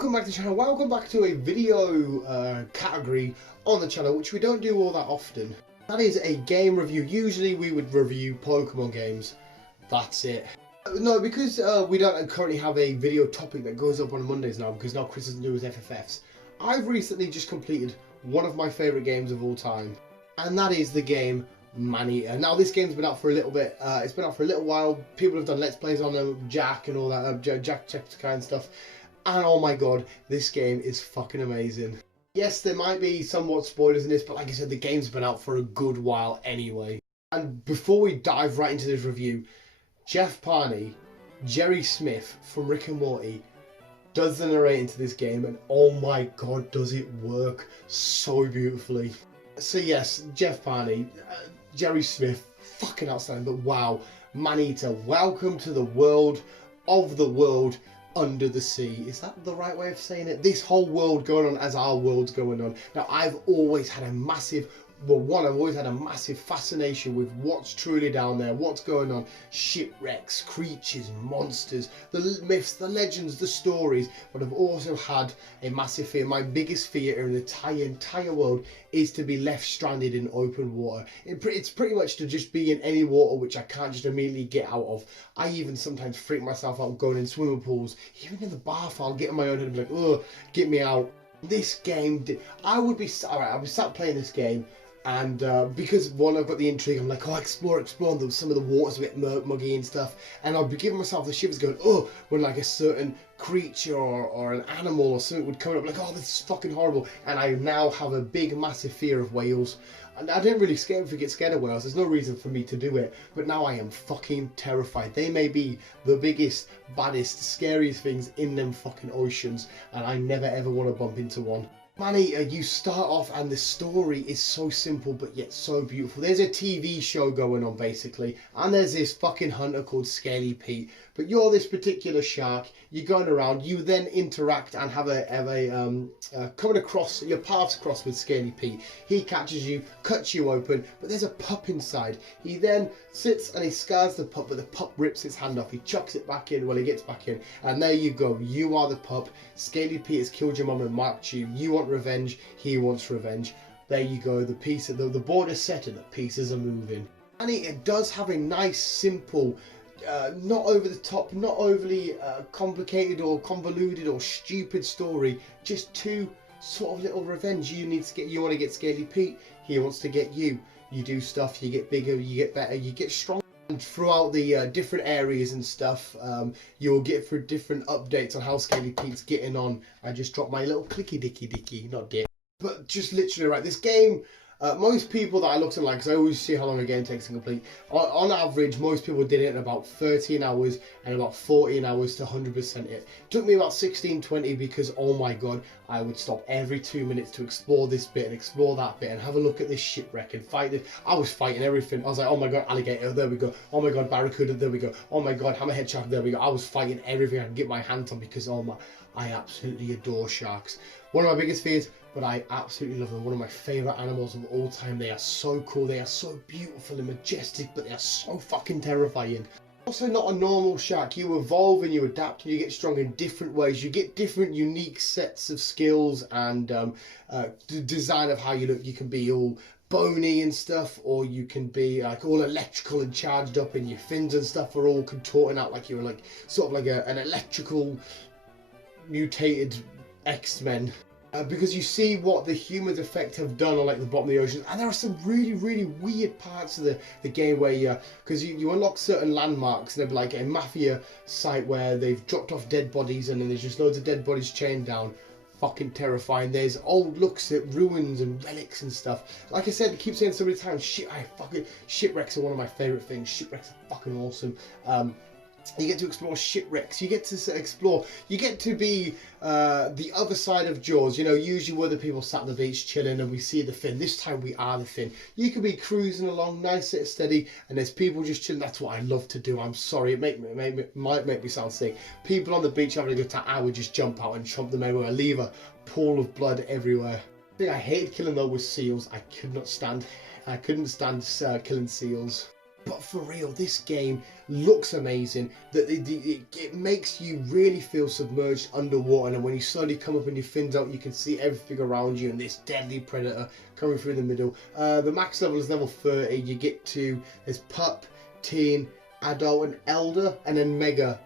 Welcome back to the channel, welcome back to a video category on the channel which we don't do all that often. That is a game review. Usually we would review Pokemon games, that's it. No, because we don't currently have a video topic that goes up on Mondays now, because now Chris doesn't do his FFFs. I've recently just completed one of my favourite games of all time, and that is the game Man-Eater. Now this game's been out for a little bit, it's been out for a little while. People have done Let's Plays on them, Jack and all that, Jack kind of stuff. And oh my god, this game is fucking amazing. Yes, there might be somewhat spoilers in this, but like I said, the game's been out for a good while anyway. And before we dive right into this review, Jeff Parney, Jerry Smith from Rick and Morty, does the narrating to this game, and oh my god, does it work so beautifully. So yes, Jeff Parney, Jerry Smith, fucking outstanding, but wow, Man-Eater, welcome to the world of the world under the sea. Is that the right way of saying it? This whole world going on as our world's going on. Now I've always had a massive, I've always had a massive fascination with what's truly down there, what's going on. Shipwrecks, creatures, monsters, the myths, the legends, the stories. But I've also had a massive fear. My biggest fear in the entire world is to be left stranded in open water. It's pretty much to just be in any water which I can't just immediately get out of. I even sometimes freak myself out going in swimming pools. Even in the bath, I'll get in my own head and be like, oh, get me out. This game, I would be sat playing this game, and because one, I've got the intrigue, I'm like, oh, explore, and some of the water's a bit muggy and stuff, and I'll be giving myself the shivers going, oh, when like a certain creature or an animal or something would come up, like, oh, this is fucking horrible. And I now have a big massive fear of whales. And I didn't really get scared of whales, there's no reason for me to do it, but now I am fucking terrified. They may be the biggest, baddest, scariest things in them fucking oceans, and I never ever want to bump into one. Man-Eater, you start off and the story is so simple but yet so beautiful. There's a TV show going on basically, and there's this fucking hunter called Scaly Pete. But you're this particular shark, you're going around, you then interact and have coming across, your paths cross with Scaly Pete. He catches you, cuts you open, but there's a pup inside. He then sits and he scars the pup, but the pup rips its hand off. He chucks it back in, well, he gets back in, and there you go. You are the pup. Scaly Pete has killed your mum and marked you. You want revenge, he wants revenge. There you go, the border's set and the pieces are moving. And it does have a nice, simple, not over the top, not overly complicated or convoluted or stupid story, just two sort of little revenge. You want to get Scaly Pete, he wants to get you. You do stuff, you get bigger, you get better, you get stronger. And throughout the different areas and stuff, you'll get through different updates on how Scaly Pete's getting on. I just dropped my little clicky dicky, not dick. But just literally, right, this game, most people that I looked at, like, because I always see how long a game takes to complete, on average, most people did it in about 13 hours and about 14 hours to 100% it. It took me about 16, 20 because, oh my god, I would stop every 2 minutes to explore this bit and explore that bit and have a look at this shipwreck and fight it. I was fighting everything. I was like, oh my god, alligator, there we go. Oh my god, barracuda, there we go. Oh my god, hammerhead shark, there we go. I was fighting everything I could get my hands on because, oh my, I absolutely adore sharks. One of my biggest fears, but I absolutely love them. One of my favourite animals of all time. They are so cool, they are so beautiful and majestic, but they are so fucking terrifying. Also not a normal shark. You evolve and you adapt and you get strong in different ways. You get different unique sets of skills and design of how you look. You can be all bony and stuff, or you can be like all electrical and charged up, and your fins and stuff are all contorting out like you're like sort of like an electrical mutated X-Men. Because you see what the humans effect have done on like the bottom of the ocean, and there are some really weird parts of the game where because you unlock certain landmarks, and there'll be like a mafia site where they've dropped off dead bodies and then there's just loads of dead bodies chained down. Fucking terrifying. There's old looks at ruins and relics and stuff. Like I said, I keep saying so many times, shipwrecks are one of my favourite things. Shipwrecks are fucking awesome. You get to explore shipwrecks, you get to explore, you get to be the other side of Jaws. You know, usually we're the people sat on the beach chilling and we see the fin. This time we are the fin. You could be cruising along, nice and steady, and there's people just chilling. That's what I love to do. I'm sorry, it might make me sound sick. People on the beach having a good time, I would just jump out and chomp them everywhere, leave a pool of blood everywhere. The thing I hated killing though was seals. I couldn't stand killing seals. But for real, this game looks amazing. That it makes you really feel submerged underwater, and when you slowly come up and your fins out, you can see everything around you and this deadly predator coming through the middle. The max level is level 30. You get to, there's pup, teen, adult and elder, and then mega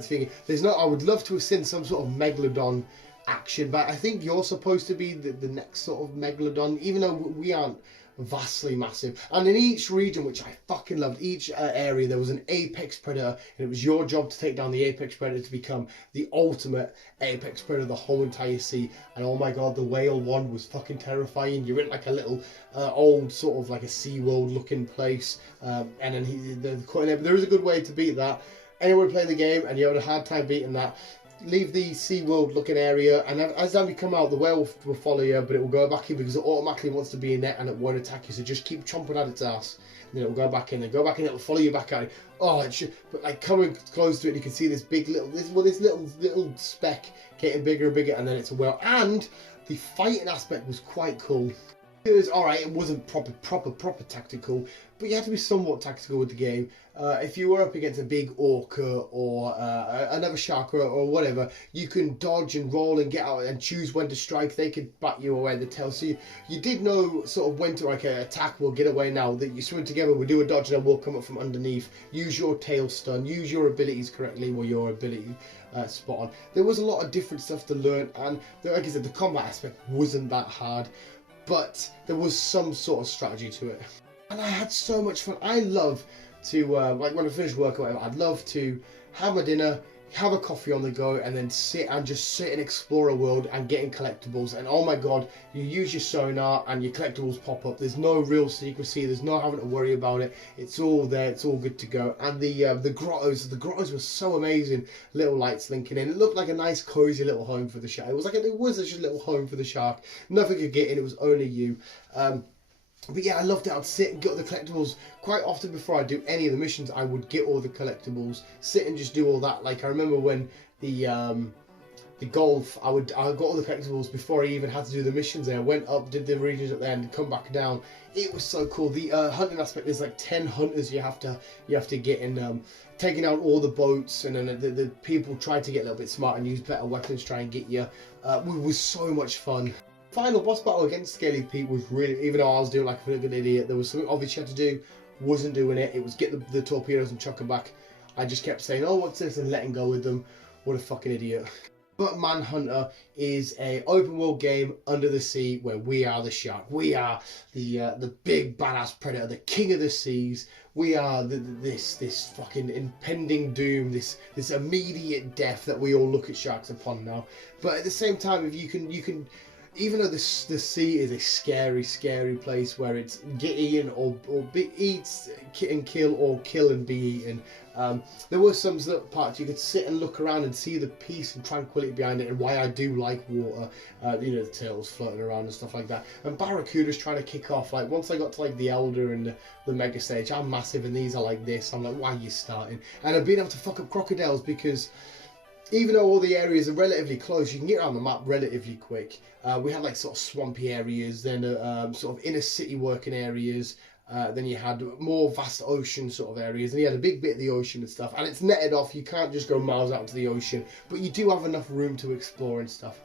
thing. There's no, I would love to have seen some sort of megalodon action, but I think you're supposed to be the next sort of megalodon, even though we aren't vastly massive. And in each region, which I fucking loved, each area, there was an apex predator, and it was your job to take down the apex predator to become the ultimate apex predator of the whole entire sea. And oh my god, the whale one was fucking terrifying. You're in like a little old sort of like a SeaWorld looking place, and then there is a good way to beat that. Anyone playing the game and you have a hard time beating that, leave the SeaWorld looking area, and as you come out, the whale will follow you, but it will go back in because it automatically wants to be in there and it won't attack you. So just keep chomping at its ass, and then it will go back in, and it'll follow you back out. Oh, it should, but like coming close to it, you can see this big little, this little speck getting bigger and bigger, and then it's a whale. And the fighting aspect was quite cool. It was alright, it wasn't proper tactical, but you had to be somewhat tactical with the game. If you were up against a big orca or another shark or whatever, you can dodge and roll and get out and choose when to strike. They could bat you away the tail. So you did know sort of when to like attack, we'll get away now. That you swim together, we'll do a dodge and then we'll come up from underneath. Use your tail stun, use your abilities correctly or your ability spot on. There was a lot of different stuff to learn, and like I said, the combat aspect wasn't that hard, but there was some sort of strategy to it. And I had so much fun. I love to, like when I finish work or whatever, I'd love to have my dinner, have a coffee on the go, and then sit and explore a world and getting collectibles. And oh my god, you use your sonar and your collectibles pop up. There's no real secrecy, there's no having to worry about it. It's all there, it's all good to go. And the grottos were so amazing. Little lights linking in. It looked like a nice cozy little home for the shark. It was just a little home for the shark. Nothing could get in, it was only you. But yeah, I loved it. I'd sit and get the collectibles quite often before I do any of the missions. I would get all the collectibles, sit and just do all that. Like I remember when the golf, I got all the collectibles before I even had to do the missions there. I went up, did the regions up there, and come back down. It was so cool. The hunting aspect, there's like 10 hunters you have to get in, taking out all the boats, and then the people try to get a little bit smart and use better weapons, try and get you. It was so much fun. Final boss battle against Scaly Pete was really, even though I was doing like a good idiot, there was something obvious you had to do, wasn't doing it. It was get the torpedoes and chuck them back. I just kept saying, oh, what's this, and letting go with them. What a fucking idiot. But Manhunter is a open world game under the sea where we are the shark. We are the big badass predator, the king of the seas. We are this fucking impending doom, this immediate death that we all look at sharks upon now. But at the same time, if you can. Even though the sea is a scary place where it's get eaten or eat and kill or kill and be eaten, there were some parts you could sit and look around and see the peace and tranquility behind it, and why I do like water. You know, the turtles floating around and stuff like that. And Barracuda's trying to kick off. Like once I got to like the Elder and the Mega Stage, I'm massive and these are like this. I'm like, why are you starting? And I've been able to fuck up crocodiles because even though all the areas are relatively close, you can get around the map relatively quick. We had like sort of swampy areas, then sort of inner city working areas, then you had more vast ocean sort of areas, and you had a big bit of the ocean and stuff, and it's netted off. You can't just go miles out into the ocean, but you do have enough room to explore and stuff.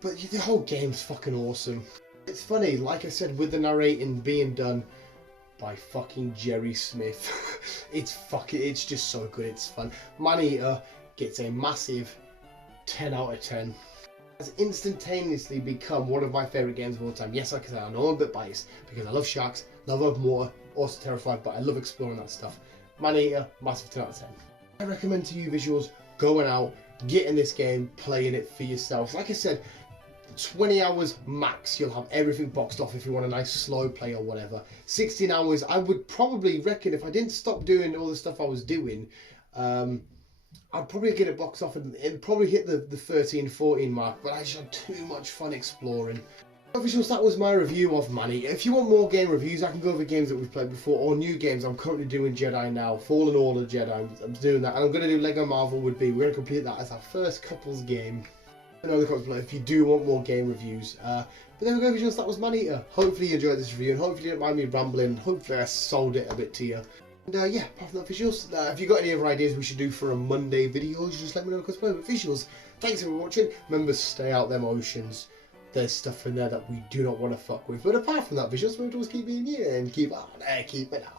But the whole game's fucking awesome. It's funny, like I said, with the narrating being done by fucking Jerry Smith, it's just so good, it's fun. Maneater gets a massive 10 out of 10. Has instantaneously become one of my favourite games of all time. Yes, like I said, I know I'm a bit biased because I love sharks, love open water, also terrified, but I love exploring that stuff. Maneater, massive 10 out of 10. I recommend to you visuals going out, getting this game, playing it for yourself. Like I said, 20 hours max, you'll have everything boxed off if you want a nice slow play or whatever. 16 hours, I would probably reckon if I didn't stop doing all the stuff I was doing, I'd probably get it boxed off and it'd probably hit the 13, 14 mark, but I just had too much fun exploring. Officials, that was my review of Maneater. If you want more game reviews, I can go over games that we've played before or new games. I'm currently doing Jedi now, Fallen Order Jedi. I'm doing that, and I'm going to do Lego Marvel Would Be. We're going to complete that as our first couples game. Another couples play if you do want more game reviews. But there we go, officials, that was Maneater. Hopefully you enjoyed this review, and hopefully you didn't mind me rambling. Hopefully I sold it a bit to you. And yeah, apart from that, visuals, if you've got any other ideas we should do for a Monday video, just let me know, because visuals. Thanks for watching. Remember, stay out them oceans. There's stuff in there that we do not want to fuck with. But apart from that, visuals, we'll just keep being here and keep on, keep it out.